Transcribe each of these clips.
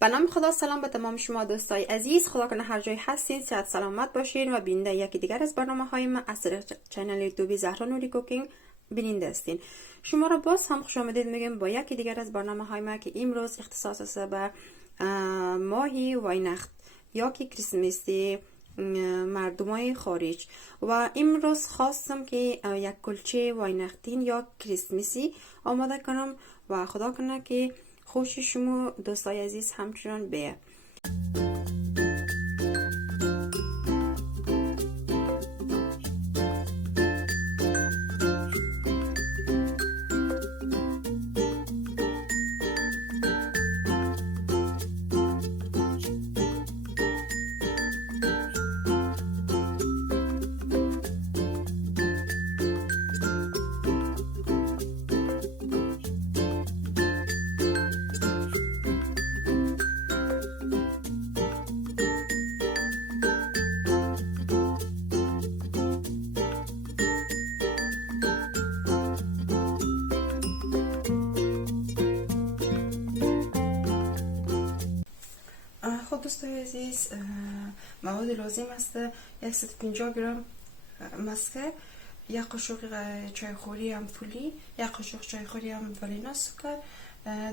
به نام خدا. سلام به تمام شما دوستای عزیز. خدا کنه هر جای هستین صحت سلامت باشین و بیننده یکی دیگر از برنامه های من از چینل یوتیوبی زهرا نوری کوکینگ بیننده هستین. شما را باز هم خوش آمدید میگم با یکی دیگر از برنامه های من که امروز اختصاص است به ماهی واینخت یا که کریسمسی مردمای خارج و امروز خواستم که یک کلوچه واینختین یا کریسمسی آماده کنم و خدا کنه که خوش شما دوستای عزیز همچنان بیاید. خب دوستای عزیز، مواد لازم است 150 گرم مسکر، یک قاشق چایخوری هم فولی، یک قاشق چایخوری هم وانیلا سکر،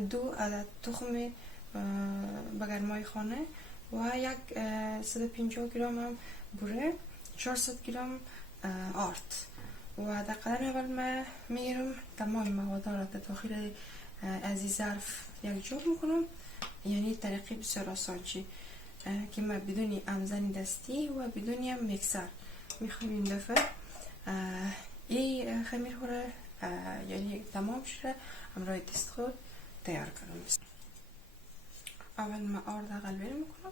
2 عدد تخم به گرمای خانه و یک 150 گرم هم بوره، 400 گرم آرد و در قدم اول من میگیرم تمام مواد را در داخل از این ظرف یک جور میکنم، یعنی طریقی بسیار آسان چی که من بدونی امزنی دستی و بدونی هم میکسر میخوام این دفعه این خمیر رو یعنی تمام شده همراه دست خود تیار کنم. اول من آرد قلبی رو میکنم،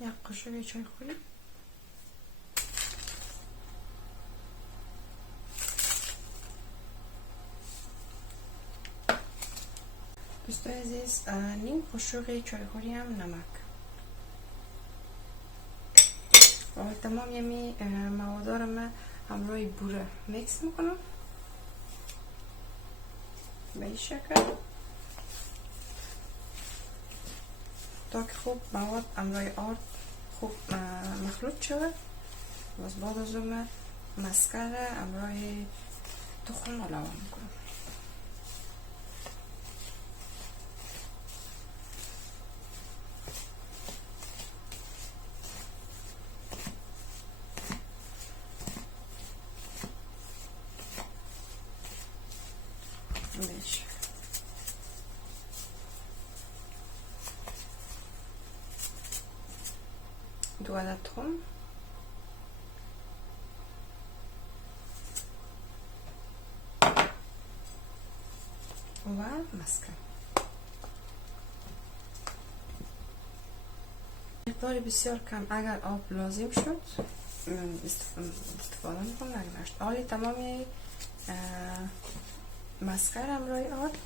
یک قاشق چای خوری، دوستای عزیز نیم قاشق چای خوری هم نمک و تمام یمی مواد رو من همراه بوره میکس میکنم به این شکل تا که خوب مواد همراه آرد خوب مخلوط شود. باز بعد از اون مسکر همراه تخم علاوه میکنم. دو عدد تخم و مسکر، مقدار بسیار کم. اگر آب لازم شد استفاده میکنم، اگر نشد حالی تمامی مسکر همراه آرد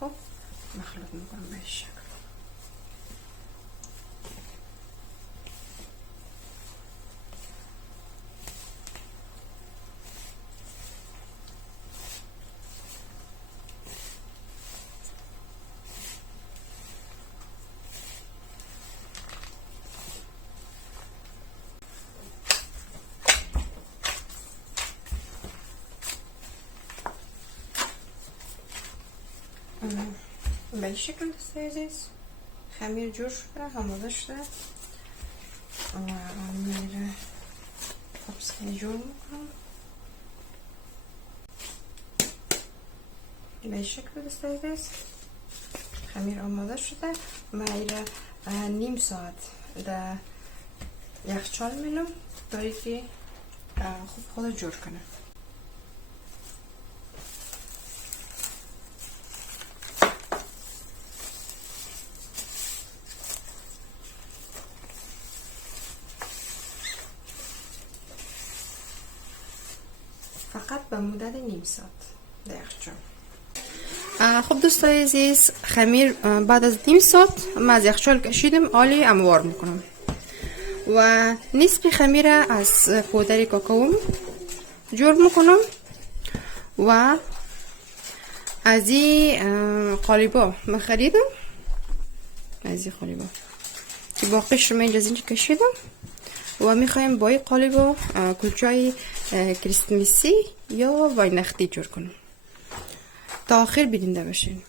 خب مخلوط میکنم به شکل. به این شکل دوستای عزیز خمیر جور شده، آماده شده و میره خبزی جور میکنم به این شکل دوستای عزیز. خمیر آماده شده، میره نیم ساعت در یخچال میلم تا اینکه خوب خود جور کنه. فقط به مدت نیم ساعت در یخچال. خب دوستای عزیز، خمیر بعد از نیم ساعت من از یخچال کشیدم، حالی اموار میکنم و نصف خمیر از پودر کاکائو جور میکنم و از این قالبا من خریدم، از این قالبا که باقیش رو من اینجا اینجا کشیدم و میخوایم با این قالبا کلوچه کریسمسی یا واینختی جور کنم. تا آخر بیننده باشین.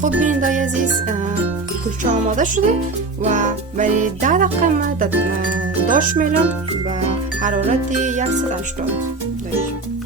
خب بیننده‌های عزیز، کلوچه آماده شده و برای 10 دقیقه ما داش میلم و حرارت 180 درجه.